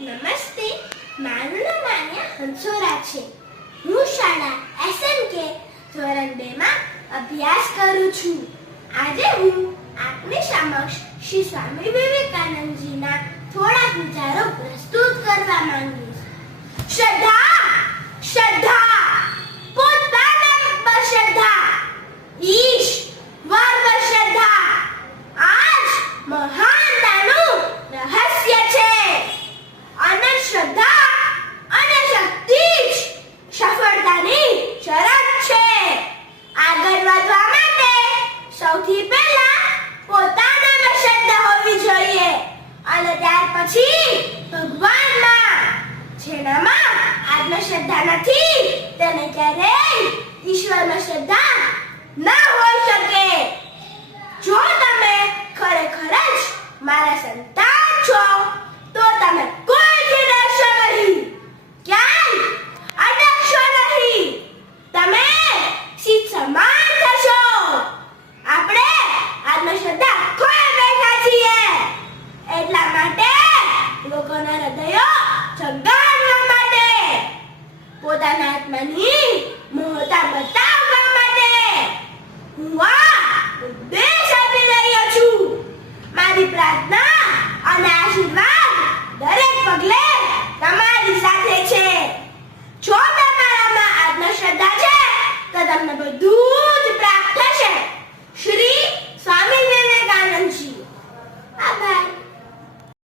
નમસ્તે, મારું નામ માન્યા હંસોરા છે. હું શાળા SNK ધોરણ 2 માં અભ્યાસ કરું છું. આજે હું આપની સમક્ષ શ્રી સ્વામી વિવેકાનંદજીના થોડાક વિચારો પ્રસ્તુત કરવા માંગીશ. શ્રદ્ધા, શ્રદ્ધા, પોતાના પર શ્રદ્ધા, ઈશ્વર પર શ્રદ્ધા, આજ મહાનતાનું રહસ્ય છે. અને શ્રદ્ધા અને શક્તિ જ સફળતાની શરત છે. આગળ વધવા માટે સૌથી પહેલા પોતાનામાં શ્રદ્ધા હોવી જોઈએ અને ત્યાર પછી ભગવાનમાં. જેનામાં આત્મશ્રદ્ધા નથી તેને ક્યારેય ઈશ્વરમાં શ્રદ્ધા ના હોઈ શકે. જો તમે ખરેખર જ મારા સંતાન છો તો